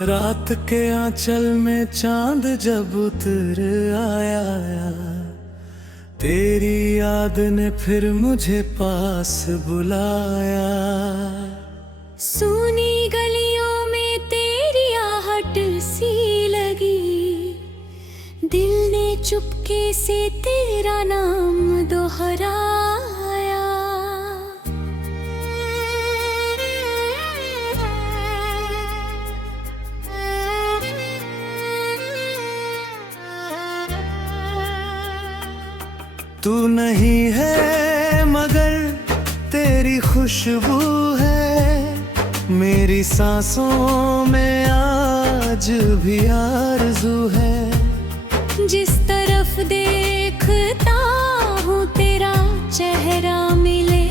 रात के आंचल में चांद जब उतर आया, तेरी याद ने फिर मुझे पास बुलाया। सूनी गलियों में तेरी आहट सी लगी, दिल ने चुपके से तेरा नाम दोहराया। तू नहीं है मगर तेरी खुशबू है मेरी सांसों में, आज भी आरज़ू है। जिस तरफ देखता हूँ तेरा चेहरा मिले,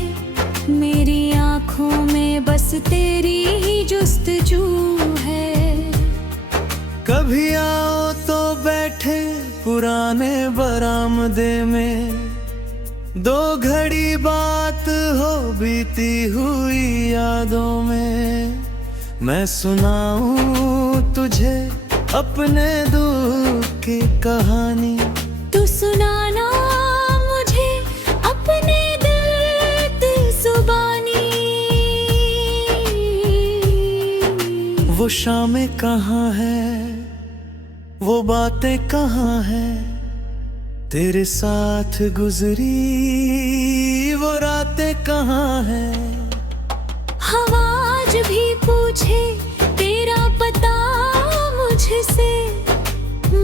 मेरी आँखों में बस तेरी ही जुस्तजू है। कभी आओ तो बैठे पुराने बरामदे में, दो घड़ी बात हो बीती हुई यादों में। मैं सुनाऊं तुझे अपने दुख की कहानी, तू सुनाना मुझे अपने दर्द जुबानी। वो शामें कहाँ है, वो बातें कहाँ है, तेरे साथ गुजरी वो रातें कहाँ है। हवा आज भी पूछे तेरा पता मुझसे,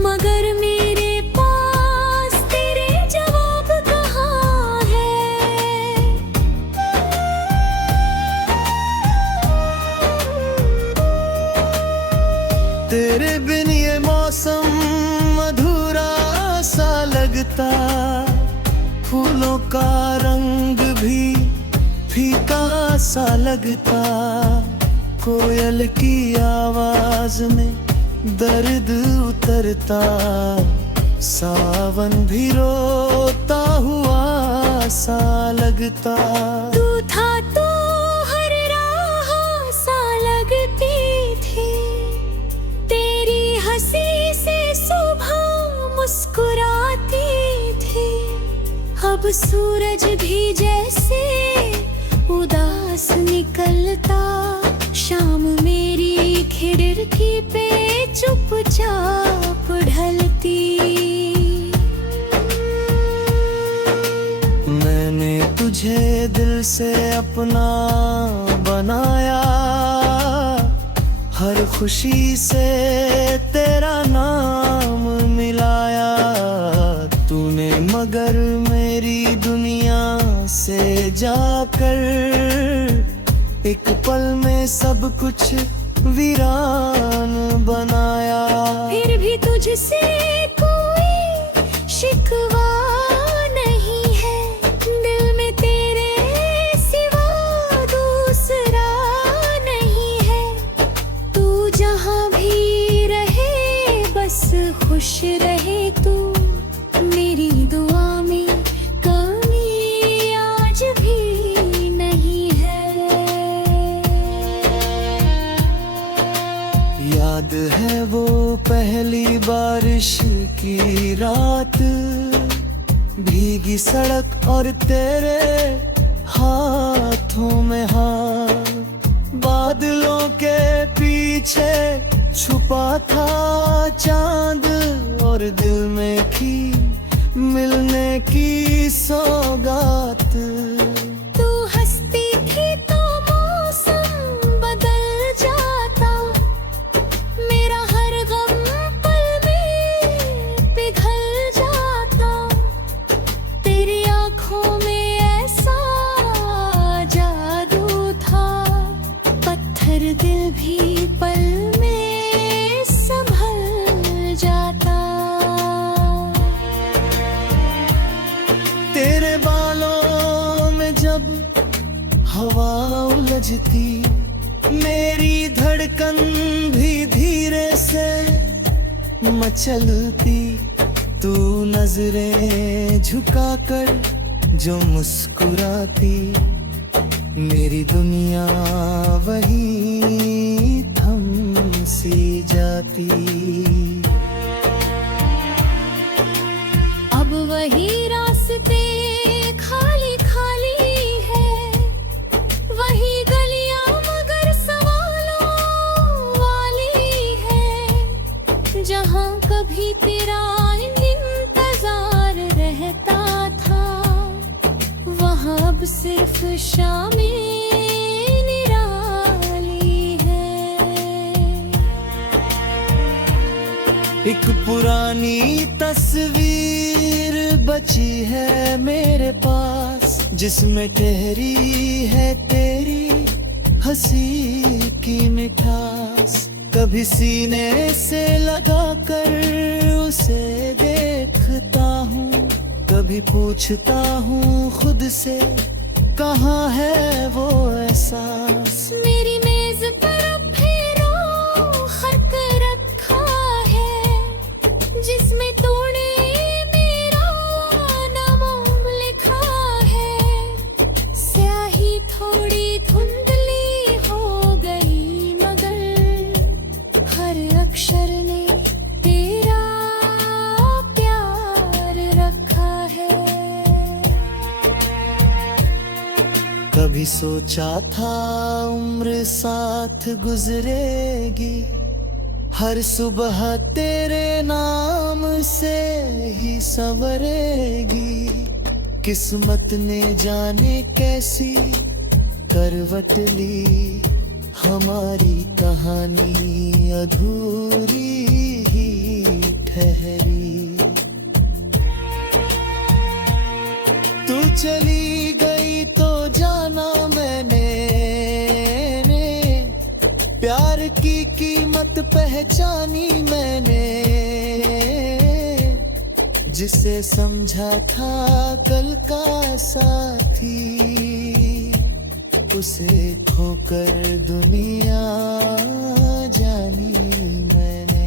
मगर मेरे पास तेरे जवाब कहाँ है। तेरे बिन ये मौसम अधूरा सा लगता, फूलों का रंग भी फीका सा लगता। कोयल की आवाज में दर्द उतरता, सावन भी रोता हुआ सा लगता। तू था तो हर राह सा लगती थी, तेरी हंसी से सुबह मुस्कुराती थी। अब सूरज भी जैसे उदास निकलता, शाम मेरी खिड़की पे चुपचाप ढलती। मैंने तुझे दिल से अपना बनाया, हर खुशी से तेरा नाम मिलाया। तूने मगर मेरी दुनिया से जाकर एक पल में सब कुछ वीरान बनाया। फिर भी तुझसे कोई शिकवा नहीं है, दिल में तेरे सिवा दूसरा नहीं है। तू जहाँ भी रहे बस खुश रहे तू, मेरी दुआ में कमी आज भी नहीं है। याद है वो पहली बारिश की रात, भीगी सड़क और तेरे हाथों में हाथ। बादलों के पीछे छुपा था चांद, और दिल में की मिलने की सौगात। तू हंसती थी तो मौसम बदल जाता, मेरा हर गम पल में पिघल जाता। तेरी आँखों में ऐसा जादू था, पत्थर दिल भी पल में संभल जाता। तेरे बालों में जब हवा उलझती, मेरी धड़कन भी धीरे से मचलती। तू नजरें झुकाकर जो मुस्कुराती, मेरी दुनिया वही थम सी हस्ती। अब वही रास्ते खाली खाली है, वही गलियां मगर सवालों वाली है। जहां कभी तेरा इंतजार रहता था, वहां अब सिर्फ शामें निराली है। एक पुरानी तस्वीर बची है मेरे पास, जिसमें ठहरी है तेरी हंसी की मिठास। कभी सीने से लगा कर उसे देखता हूँ, कभी पूछता हूँ खुद से कहाँ है वो एहसास। मेरी मेज पर अब फेरो खत रखा है, जिसमें तूने मेरा नाम लिखा है। स्याही थोड़ी धुंधली हो गई मगर हर अक्षर ने तेरा प्यार रखा है। कभी सोचा था उम्र साथ गुजरेगी, हर सुबह तेरे नाम से ही संवरेगी। किस्मत ने जाने कैसी करवट ली, हमारी कहानी अधूरी ही ठहरी। तू चली गई तो जाना मैंने प्यार की कीमत पहचानी मैंने। जिसे समझा था कल का साथी, उसे खोकर दुनिया जानी मैंने।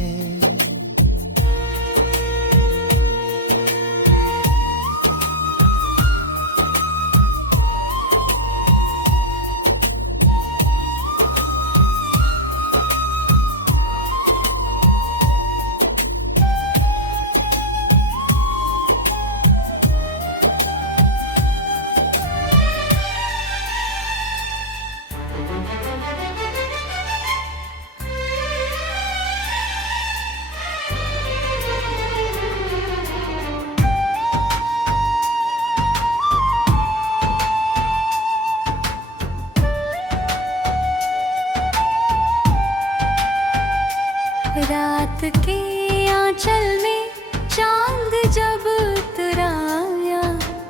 रात के आंचल में चांद जब उतराया,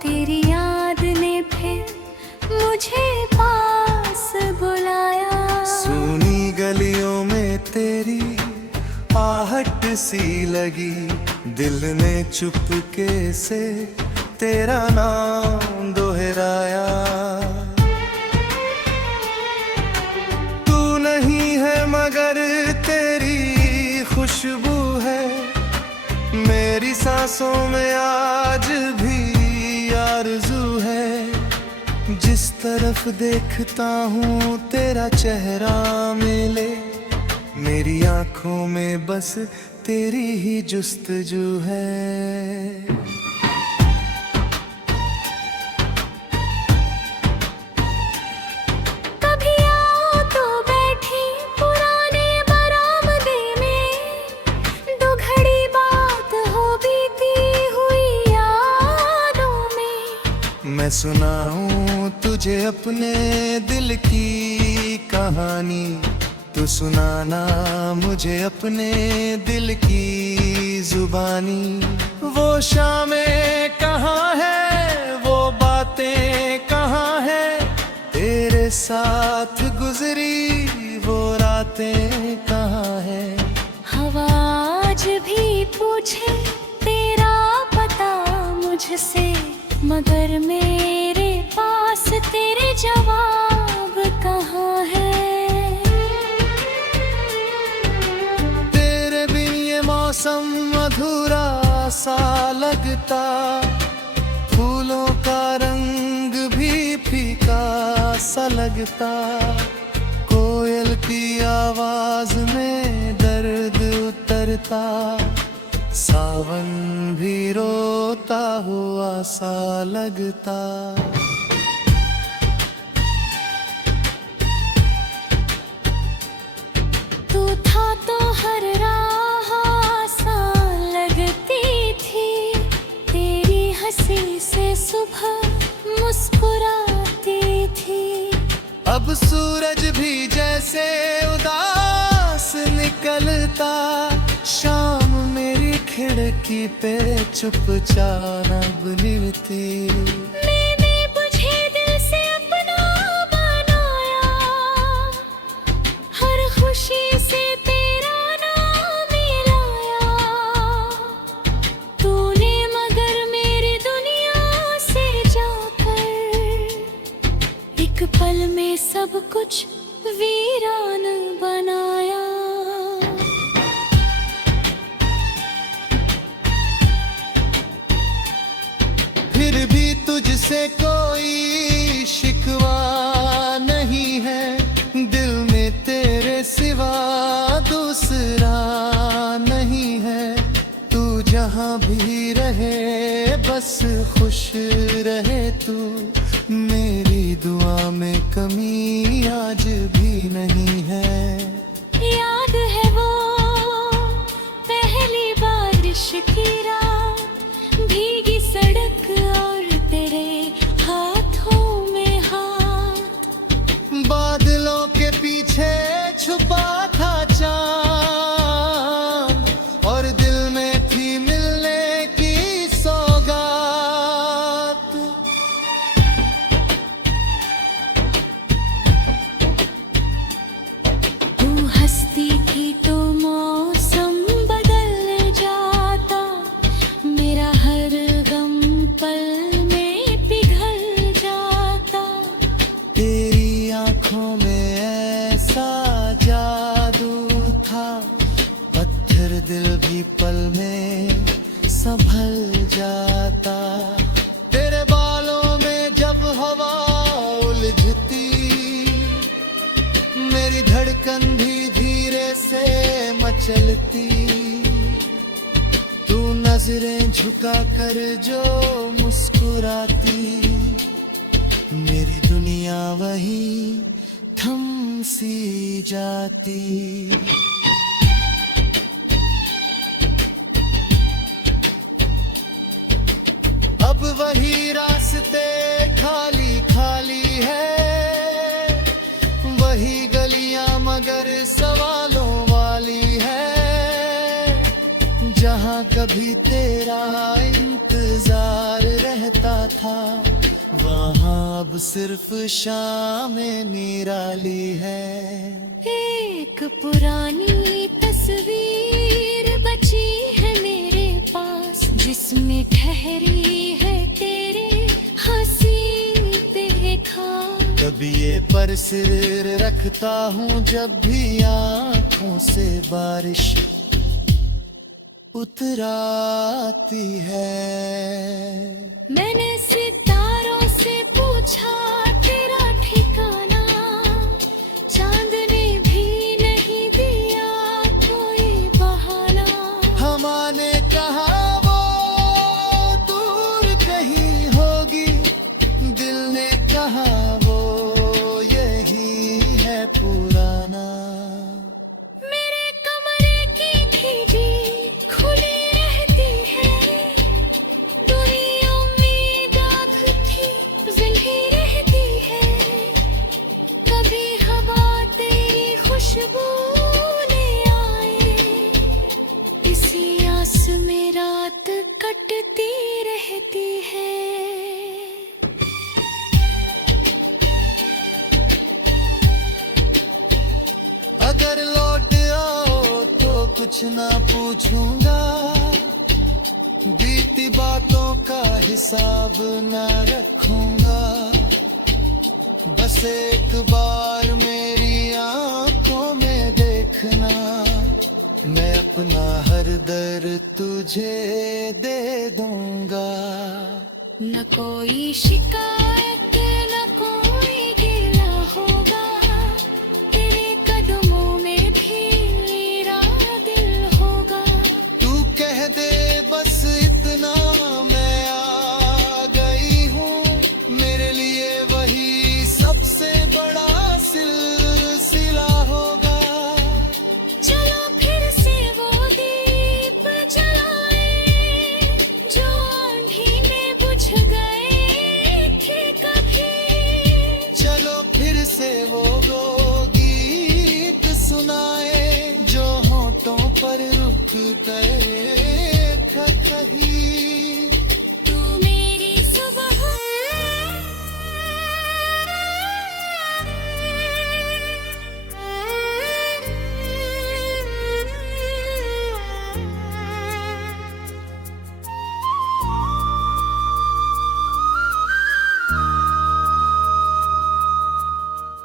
तेरी याद ने फिर मुझे पास बुलाया। सुनी गलियों में तेरी आहट सी लगी, दिल ने चुपके से तेरा नाम दोहराया। तू नहीं है मगर तेरी खुशबू है मेरी सांसों में आज भी आरज़ू है। जिस तरफ देखता हूँ तेरा चेहरा मिले, मेरी आंखों में बस तेरी ही जुस्तजू है। मैं सुनाऊं तुझे अपने दिल की कहानी, तू सुनाना मुझे अपने दिल की जुबानी। वो शामें कहाँ है, वो बातें कहाँ है, तेरे साथ गुजरी वो रातें कहाँ है। हवा आज भी पूछे तेरा पता मुझसे, मगर मेरे पास तेरे जवाब कहाँ है। तेरे बिन ये मौसम अधूरा सा लगता, फूलों का रंग भी फीका सा लगता। कोयल की आवाज में दर्द उतरता, सावन भी रोता हुआ सा लगता। तू था तो हर राह आसान लगती थी, तेरी हंसी से सुबह मुस्कुराती थी। अब सूरज भी जैसे उदास निकलता, शाम मेरी खिड़की पे चुपचाप निभती। मैंने तुझे दिल से अपना बनाया, हर खुशी से तेरा नाम मिलाया। तूने मगर मेरी दुनिया से जाकर एक पल में सब कुछ वीरान बनाया। फिर भी तुझसे कोई शिकवा नहीं है, दिल में तेरे सिवा दूसरा नहीं है। तू जहाँ भी रहे बस खुश रहे तू, मेरी दुआ में कमी आज भी नहीं है। याद है वो पहली बारिश की रात, भीगी सड़क और तेरे हाथों में हाथ। बादलों के पीछे छुपा था चाँद, और दिल में थी मिलने की सौगात। तू हंसती थी तो मौसम बदल जाता, मेरा हर गम पल में पिघल जाता। तेरी आंखों में ऐसा जादू था, पत्थर दिल भी पल में संभल जाता। तेरे बालों में जब हवा उलझती, मेरी धड़कन भी धीरे से मचलती। तू नजरें झुका कर जो मुस्कुराती, मेरी दुनिया वही थम सी जाती। अब वही रास्ते खाली खाली है, वही गलियां मगर सवालों वाली है। जहां कभी तेरा इंतजार रहता था, वहां अब सिर्फ शामें निराली है। एक पुरानी तस्वीर बची है मेरे पास, जिसमें ठहरी है तेरे हंसी देखा। कभी ये पर सिर रखता हूँ जब भी आँखों से बारिश उतराती है। मैंने सितारों से पूछा तेरा ठिकाना, चांद ने भी नहीं दिया कोई बहाना। हमारे कहा वो दूर कहीं होगी, दिल ने कहा वो यही है पुराना। मेरे कमरे की खिड़की खुली रहती है, दुनिया में दाग थी जिंदगी रहती है। कभी हवा तेरी खुशबू ले आए, इसी आस में रात कटती रहती है। अगर लौट आओ तो कुछ ना पूछूंगा, बीती बातों का हिसाब ना रखूंगा। बस एक बार मेरी आंखों में देखना, मैं अपना हर दर्द तुझे दे दूंगा। न कोई शिकायत न कोई गिला होगा, तेरे कदमों में भी मेरा दिल से वो गीत सुनाए जो होठों पर रुक गए कहीं। तू मेरी सुबह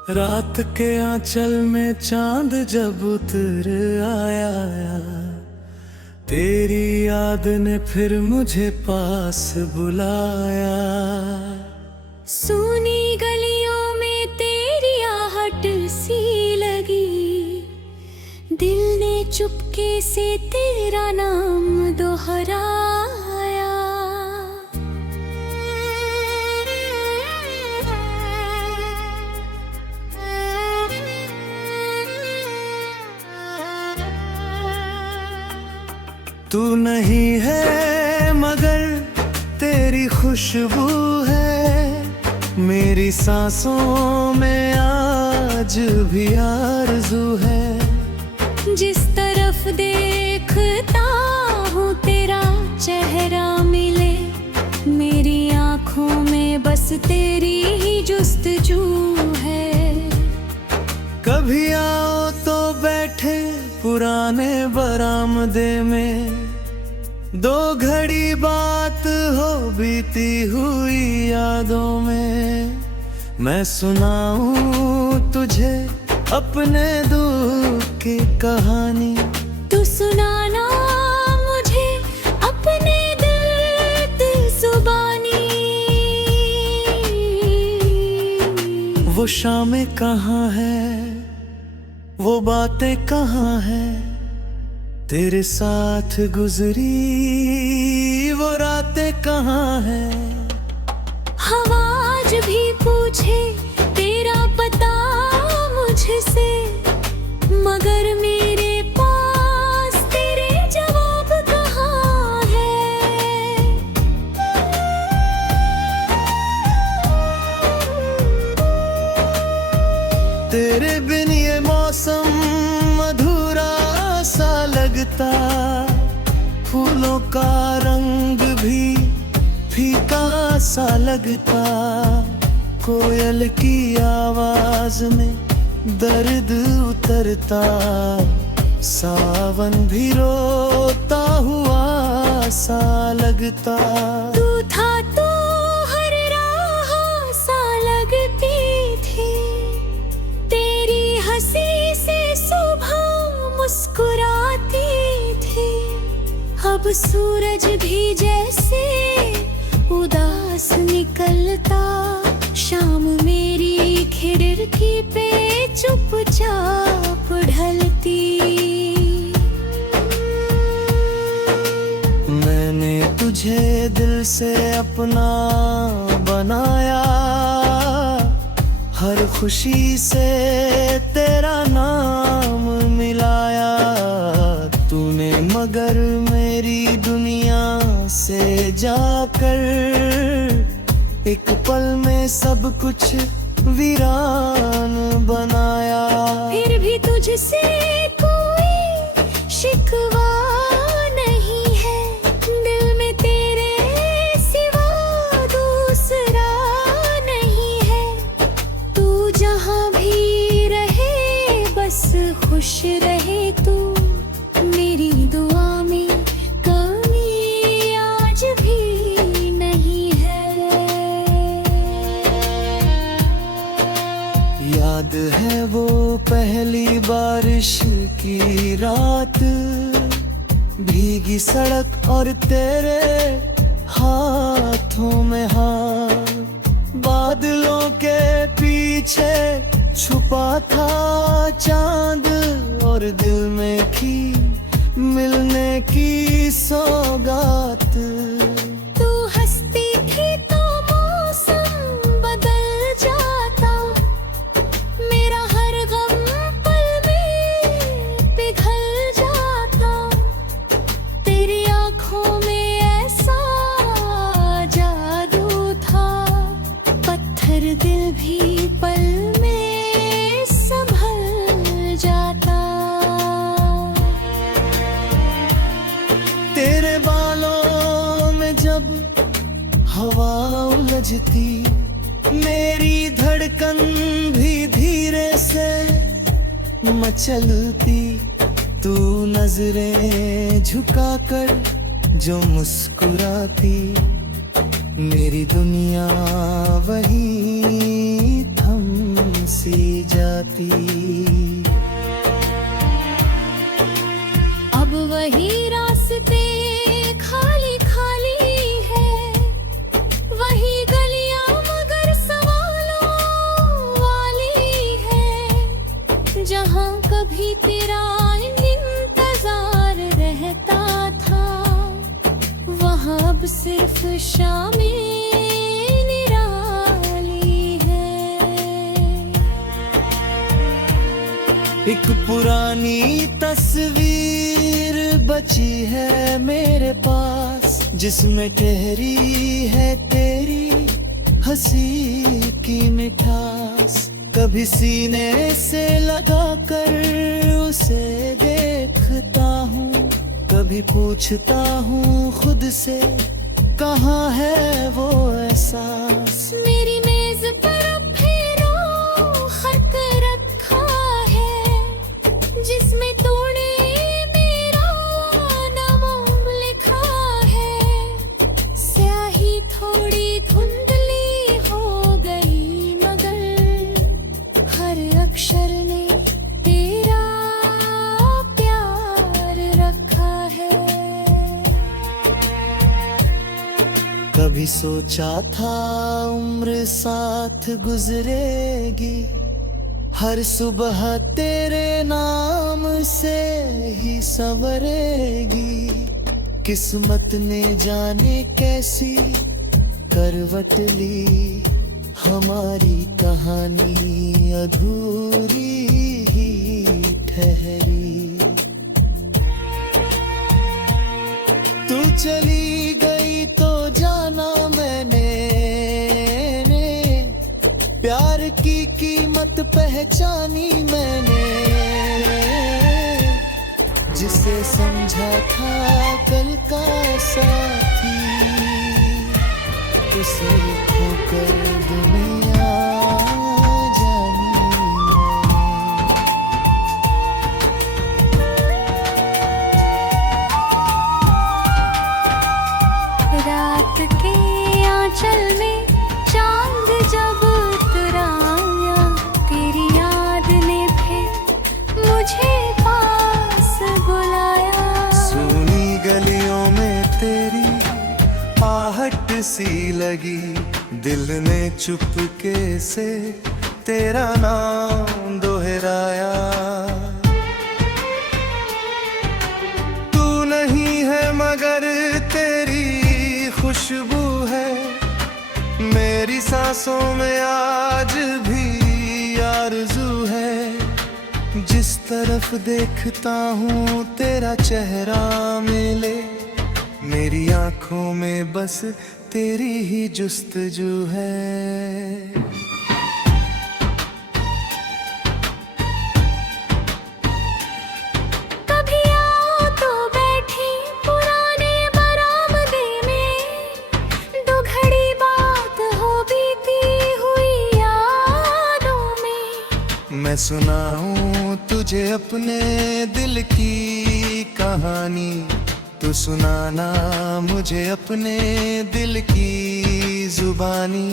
रात के आंचल में चांद जब उतर आया, तेरी याद ने फिर मुझे पास बुलाया। सूनी गलियों में तेरी आहट सी लगी, दिल ने चुपके से तेरा नाम दोहराया। तू नहीं है मगर तेरी खुशबू है मेरी सांसों में, आज भी आरज़ू है। जिस तरफ देखता हूँ तेरा चेहरा मिले, मेरी आँखों में बस तेरी ही जुस्तजू है। कभी आओ तो बैठे पुराने बरामदे में, दो घड़ी बात हो बीती हुई यादों में। मैं सुनाऊं तुझे अपने दुख की कहानी, तू सुनाना मुझे अपने दर्द जुबानी। वो शामें कहाँ है, वो बातें कहाँ है, तेरे साथ गुजरी वो रातें कहाँ है। हवा आज भी पूछे तेरा पता मुझसे, मगर मेरे पास तेरे जवाब कहाँ है। तेरे बिन ये मौसम अधूरा सा लगता, फूलों का रंग भी फीका सा लगता। कोयल की आवाज में दर्द उतरता, सावन भी रोता हुआ सा लगता। तू था तो हर राह सा लगती थी, तेरी हंसी से सुबह मुस्कुराती थी। अब सूरज भी जैसे उदास निकलता, शाम मेरी खिड़की पे चुपचाप ढलती। मैंने तुझे दिल से अपना बनाया, हर खुशी से तेरा नाम मिलाया। तूने मगर मेरी दुनिया से जाकर एक पल में सब कुछ वीरान बनाया। फिर भी तुझसे कोई शिकवा नहीं है, दिल में तेरे सिवा दूसरा नहीं है। तू जहाँ भी रहे बस खुश रहे तू, मेरी दुआ में कमी आज भी नहीं है। याद है वो पहली बारिश की रात, भीगी सड़क और तेरे हाथों में हाथ। बादलों के पीछे छुपा था चांद, और दिल में थी मिलने की सौगात। तू हंसती थी तो मौसम बदल जाता, मेरा हर गम पल में पिघल जाता। तेरी आँखों में ऐसा जादू था, पत्थर दिल भी पल में बजती, मेरी धड़कन भी धीरे से मचलती। तू नजरें झुकाकर जो मुस्कुराती, मेरी दुनिया वही थम सी जाती। अब वही रास्ते खाली खाली है, वही गलियां मगर सवालों वाली है। जहां कभी तेरा इंतजार रहता था, वहां अब सिर्फ शामें निराली है। एक पुरानी तस्वीर बची है मेरे पास, जिसमें ठहरी है तेरी हंसी की मिठास। कभी सीने से लगा कर उसे देखता हूँ, कभी पूछता हूँ खुद से कहाँ है वो एहसास। मेरी मेज पर अब फेरो खत रखा है, जिसमें तूने मेरा नाम लिखा है। स्याही थोड़ी धुंधली हो गई, मगर हर अक्षर ने तेरा प्यार रखा है। कभी सोचा था उम्र साथ गुजरेगी, हर सुबह तेरे नाम से ही संवरेगी। किस्मत ने जाने कैसी करवट ली, हमारी कहानी अधूरी ही ठहरी। तू चली गई तो जाना मैंने प्यार की कीमत पहचानी मैंने। जिसे समझा था कल का साथी, उसे खोकर दुनिया जानी मैंने। रात के आंचल में चांद जब उतराया, तेरी याद ने फिर मुझे पास बुलाया। सुनी गलियों में तेरी आहट सी लगी, दिल ने चुपके से तेरा नाम दोहराया। तू नहीं है मगर तेरी खुशबू है मेरी सांसों में, आज भी आरज़ू है। जिस तरफ देखता हूँ तेरा चेहरा मिले, मेरी आंखों में बस तेरी ही जुस्तजू है। कभी आओ तो बैठी पुराने बरामदे में, दो घड़ी बात हो बीती हुई यादों में। मैं सुनाऊं तुझे अपने दिल की कहानी, तू सुनाना मुझे अपने दिल की जुबानी।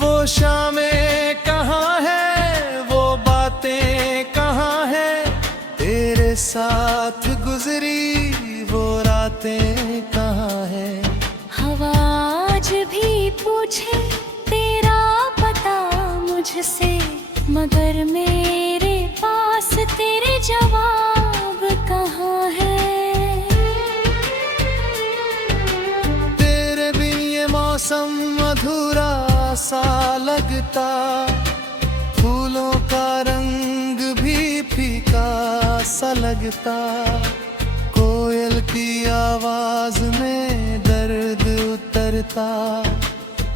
वो शामें कहाँ है, वो बातें कहाँ है, तेरे साथ गुजरी वो रातें कहाँ है। हवा आज भी पूछे तेरा पता मुझसे, मगर मेरे पास तेरे जवाब कहाँ है। तेरे बिन ये मौसम अधूरा सा लगता, फूलों का रंग भी फीका सा लगता। कोयल की आवाज में दर्द उतरता,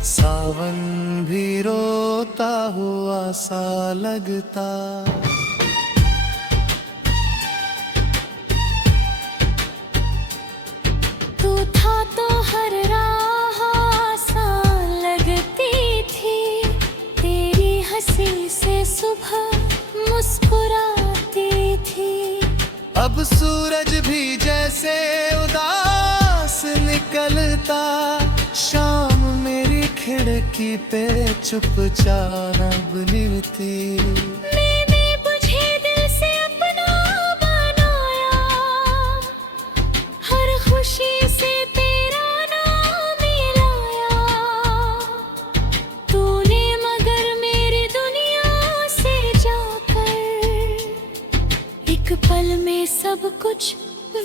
सावन भी रोता हुआ सा लगता। तू था तो हर राह आसान लगती सुबह मुस्कुराती थी, अब सूरज भी जैसे उदास निकलता, शाम मेरी खिड़की पे चुपचाप निभती। मैंने तुझे दिल से अपना बनाया, हर खुशी से तेरा नाम मिलाया। तूने मगर मेरी दुनिया से जाकर एक पल में सब कुछ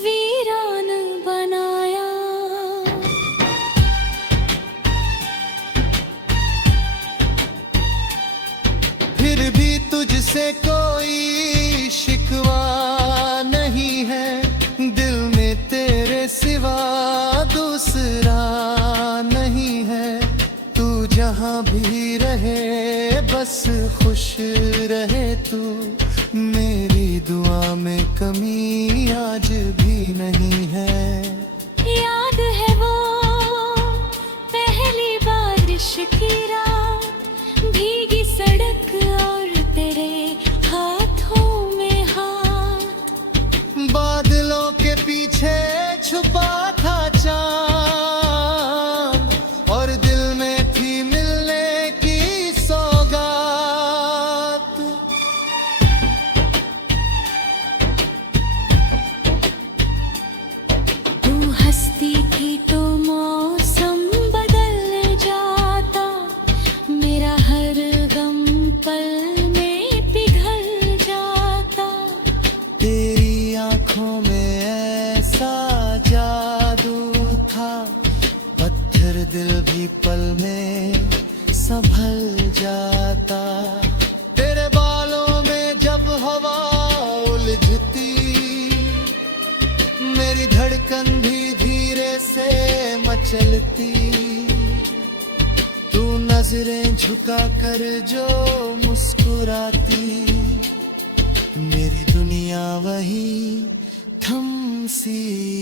वीरान बनाया। फिर भी तुझसे कोई शिकवा नहीं है, दिल में तेरे सिवा दूसरा नहीं है। तू जहाँ भी रहे बस खुश रहे तू, मेरी दुआ में कमी आज भी नहीं है। याद है वो पहली बारिश की रात, भीगी सड़क और तेरे हाथों में हाथ। बादलों के पीछे छुपा था चाँद, और दिल में थी मिलने की सौगात। तू हंसती थी तो मौसम बदल जाता, मेरा हर गम पल में पिघल जाता। तेरी आंखों में ऐसा जादू था, पत्थर दिल भी पल में संभल जाता। तेरे बालों में जब हवा उलझती, मेरी धड़कन भी धीरे से मचलती। तू नजरें झुका कर जो मुस्कुराती, मेरी दुनिया वही थम सी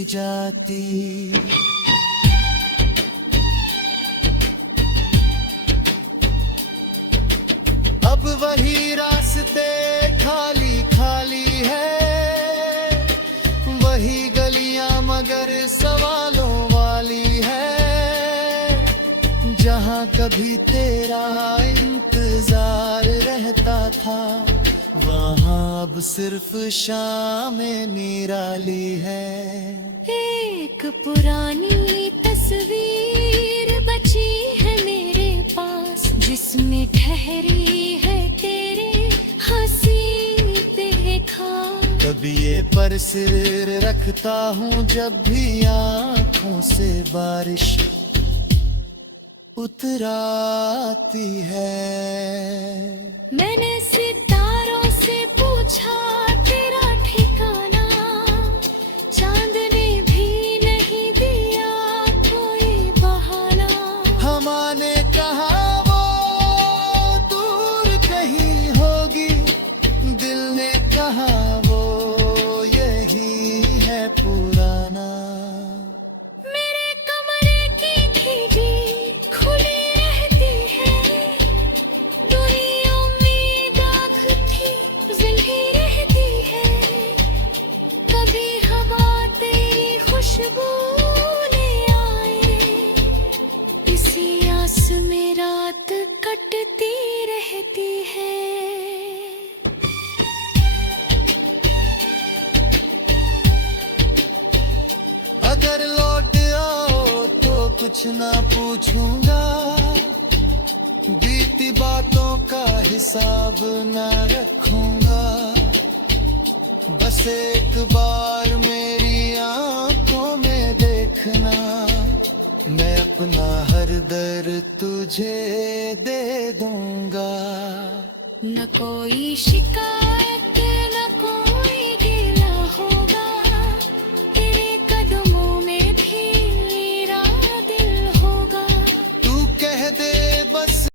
जाती। अब वही रास्ते खाली खाली है, वही गलियां मगर सवालों वाली है। जहाँ कभी तेरा इंतजार रहता था, वहाँ अब सिर्फ शामें निराली है। एक पुरानी तस्वीर बची है मेरे पास, जिसमें ठहरी है तेरे हंसी देखा। कभी ये पर सिर रखता हूँ जब भी आँखों से बारिश उतर आती है। मैंने सितारों से पूछा तेरा ठिकाना, चांद ने भी नहीं दिया कोई बहाना। हमा ने कहा वो दूर कहीं होगी, दिल ने कहा वो यही है पुराना। मेरे कमरे की खिड़की खुली रहती है, दुनिया में दाग थी जिंदगी रहती है। कभी हवा तेरी खुशबू ले आए, इसी आस में रात कटती रहती है। अगर लौट आओ तो कुछ ना पूछूंगा, बीती बातों का हिसाब ना रखूंगा। बस एक बार मेरी आंखों में देखना, मैं अपना हर दर्द तुझे दे दूंगा। न कोई शिकायत